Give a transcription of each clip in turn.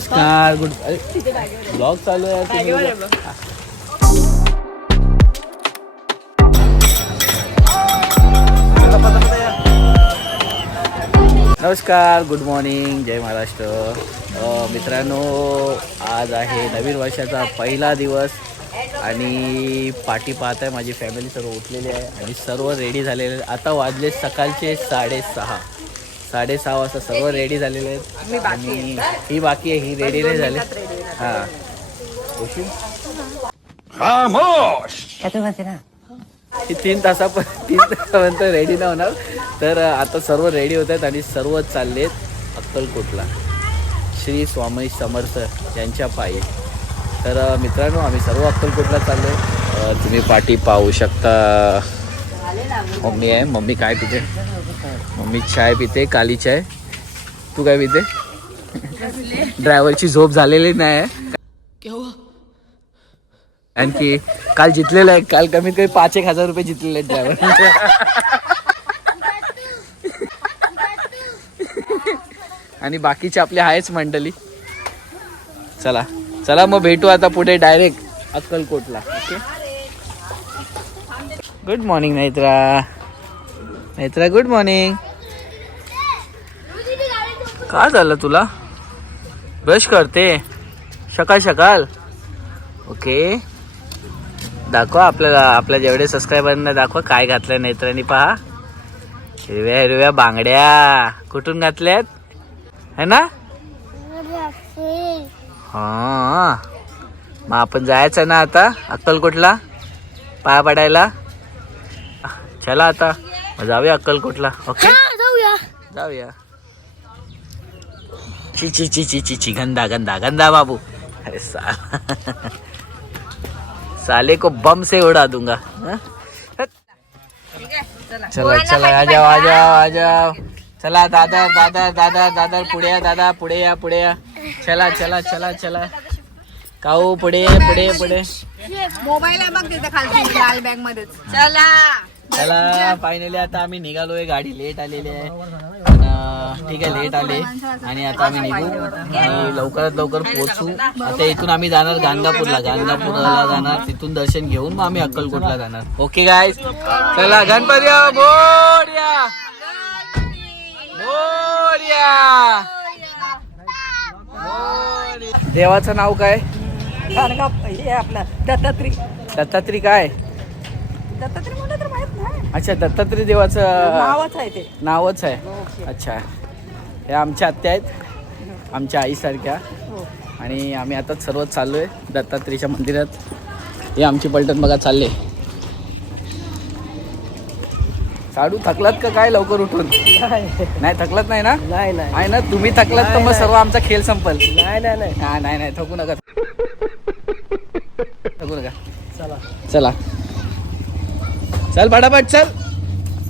नमस्कार good blog चालू आहे नमस्कार गुड मॉर्निंग जय महाराष्ट्र. मित्रांनो आज आहे नवीन वर्षाचा पहिला दिवस आणि पाठी पाहत आहे माझी फॅमिली सर्व उठलेली आहे आणि सर्व रेडी झालेले आता वाजले सकाळचे साडेसहा. साडेसहा वाजता सर्व रेडी झालेले आहेत. आणि ही बाकी आहे ही रेडी नाही झाली. हां. उशीर? ही तीन तासाप तीन तासापर्यंत रेडी नाही होणार. तर आता सर्व रेडी होत आहेत आणि सर्व चाललेत अक्कलकोटला. श्री स्वामी समर्थ यांच्या पायी. तर मित्रांनो आम्ही सर्व अक्कलकोटला चाललो तुम्ही पाठी पाहू शकता. मम्मी आहे मम्मी काय पिते? मम्मी चाय पिते काली चाय. तू काय पिते? ड्रायव्हरची झोप झालेली नाही आहे. आणखी काल जितलेलं आहे काल कमीत कमी पाच एक हजार रुपये जितलेले आहेत ड्रायव्हर आणि बाकीचे आपले आहेच मंडळी. चला चला मग भेटू आता पुढे डायरेक्ट अक्कलकोटला okay good morning Naitra Naitra good morning काय झालं तुला? ब्रश करते. सकाळ सकाळ. ओके दाखवा आपल्याला आपल्या जेवढे सबस्क्रायबरांना दाखवा काय घातलं नेत्रांनी पहा. हिरव्या हिरव्या बांगड्या. कुठून घातल्यात? है ना? हा. मग आपण जायचं ना आता? अक्कलकोटला? पाया पडायला? चला आता. जाऊया अक्कलकोटला ओके जाऊया. ची ची ची ची ची ची गंदा गंदा गंदा बाबू. अरे साला. साले को बम से उड़ा दूंगा. हाँ? चला. चला आ जाओ आ जाओ आ जाओ चला दादा दादा दादा दादा पुढे या दादा पुढे या पुढे या. चला चला चला चला. काऊ पुढे पुढे पुढे. मोबाईल आहे बघ तिथे खालती लाल बॅग मध्येच. चला. चला फायनली आता आम्ही निघालोय. गाडी लेट आलेली आहे. ठीक आहे लेट आले. आणि आता आम्ही निघू. आणि लवकरात लवकर पोहोचू. आता इथून आम्ही जाणार गाणगापूरला गाणगापूरला जाणार. तिथून दर्शन घेऊन मग आम्ही अक्कलकोटला जाणार. ओके गाय चला गणपती मोर्या मोरया. देवाचं नाव काय? हे आपलं दत्तात्री. दत्तात्री काय? दत्तात्री म्हणलं तर माहीत नाही अच्छा दत्तात्री देवाचं नावच आहे ते. नावच आहे. अच्छा. हे आमच्या आत्या आहेत. आमच्या आईसारख्या. आणि आम्ही आता सर्व चाललो आहे दत्तात्रेयच्या मंदिरात. हे आमची पलटण बघा चालले. साडू थकलात का काय लवकर उठून? नाही. थकलात नाही ना? नाही नाही. आहे ना? तुम्ही थकलात तर मग सर्व आमचा खेळ संपल. नाही नाही नाही. हा नाही नाही. थकू नका थकू नका. चला. चला. चल पटापट चल.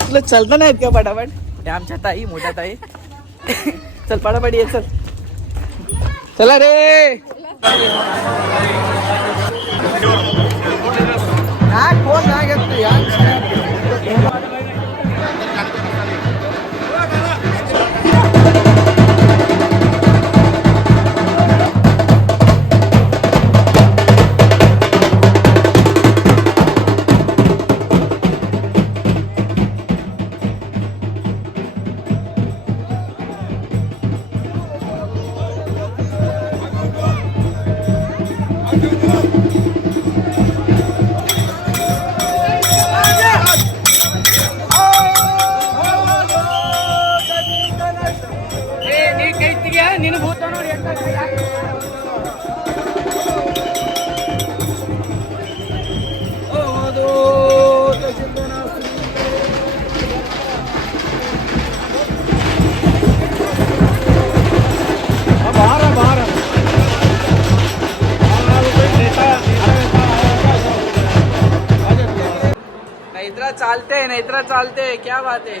तुला चलता नाहीत का हे आमच्या ताई मोठ्या ताई. चल पटापट ये चल. चला रे. नैत्रा चालते नैत्रा चालते क्या बात है?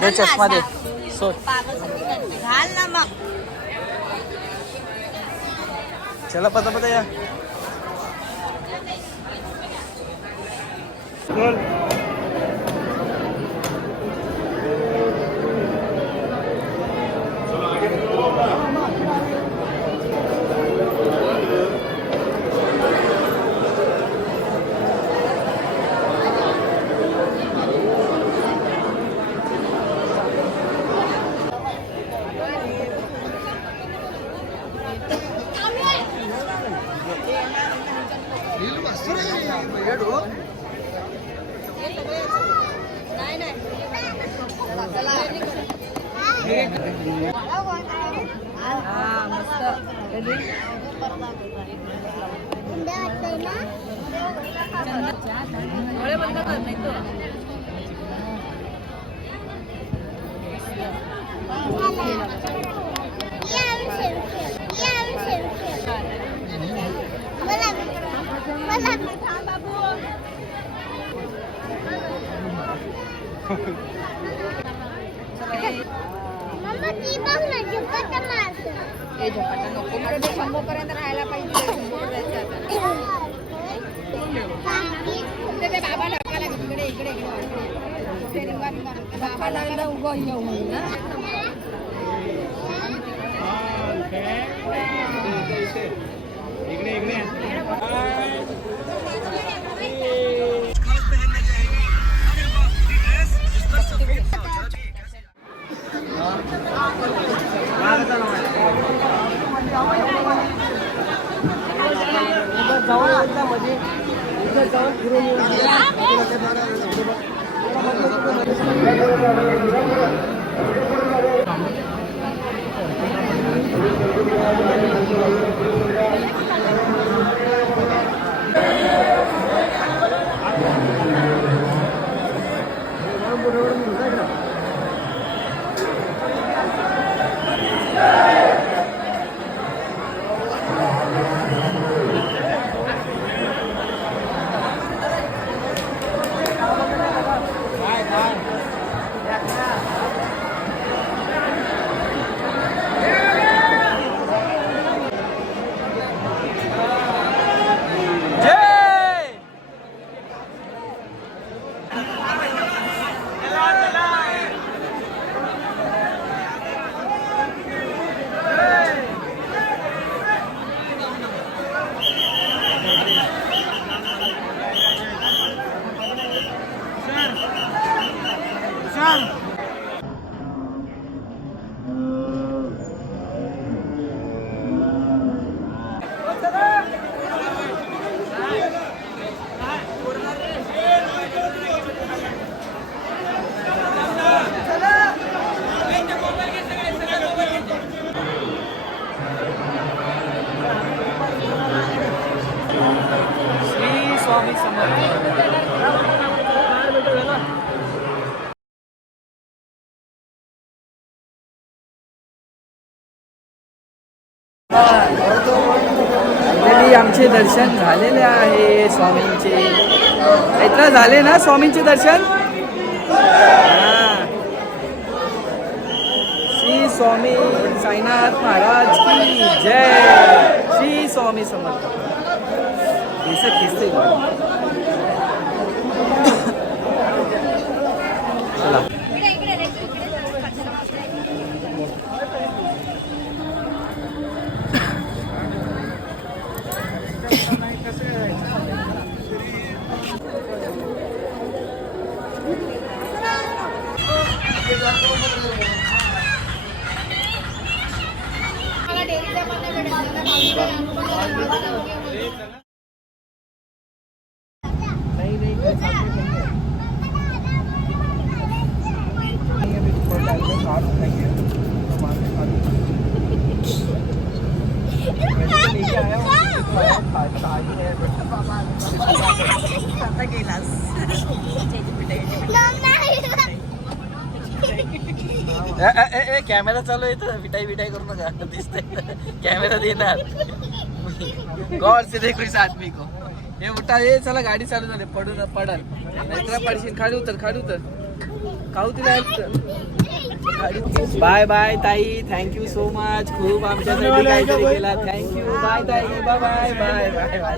दे चष्मा दे. सोड. घाल ना मग. चला पता पता या हा मस्त डोळे बंद कर नाही तो हे झोपाटा नको मला ते शंभूपर्यंत राहायला पाहिजे. शंभूपर्यंत जायचं आता. ते ते बाबा ढकाला इकडे इकडे इकडे. ते रिंगा रिंगा. बाबा लागला उभं येऊन ना? मध्ये जाऊन फिरून श्री स्वामी समर्थ Finally आमचे दर्शन झालेले आहे स्वामींचे. इथलं झाले ना स्वामींचे दर्शन? हा. श्री स्वामी साईनाथ महाराज की जय. श्री स्वामी समर्थ. केस खिचते चला मला डेअरीचा पण नाही भेटत. आता पावसाळ्यात कॅमेरा चालू येतो मिठाई विटाई करू नका. दिसते कॅमेरा देणार. गौर से देखो इस आदमी को। हे उठा ये चला गाडी चालू झाली पडू न पडल. नाहीतर पडशील खाली उतर खाली उतर. खाऊ तिला बाय बाय ताई थँक्यू सो मच खूप आमच्यासाठी काहीतरी केला. थँक्यू बाय ताई bye bye bye bye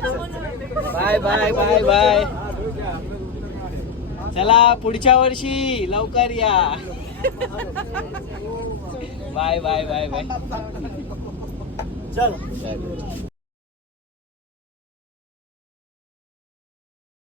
bye bye bye bye bye चला पुढच्या वर्षी लवकर या. बाय बाय बाय बाय चल.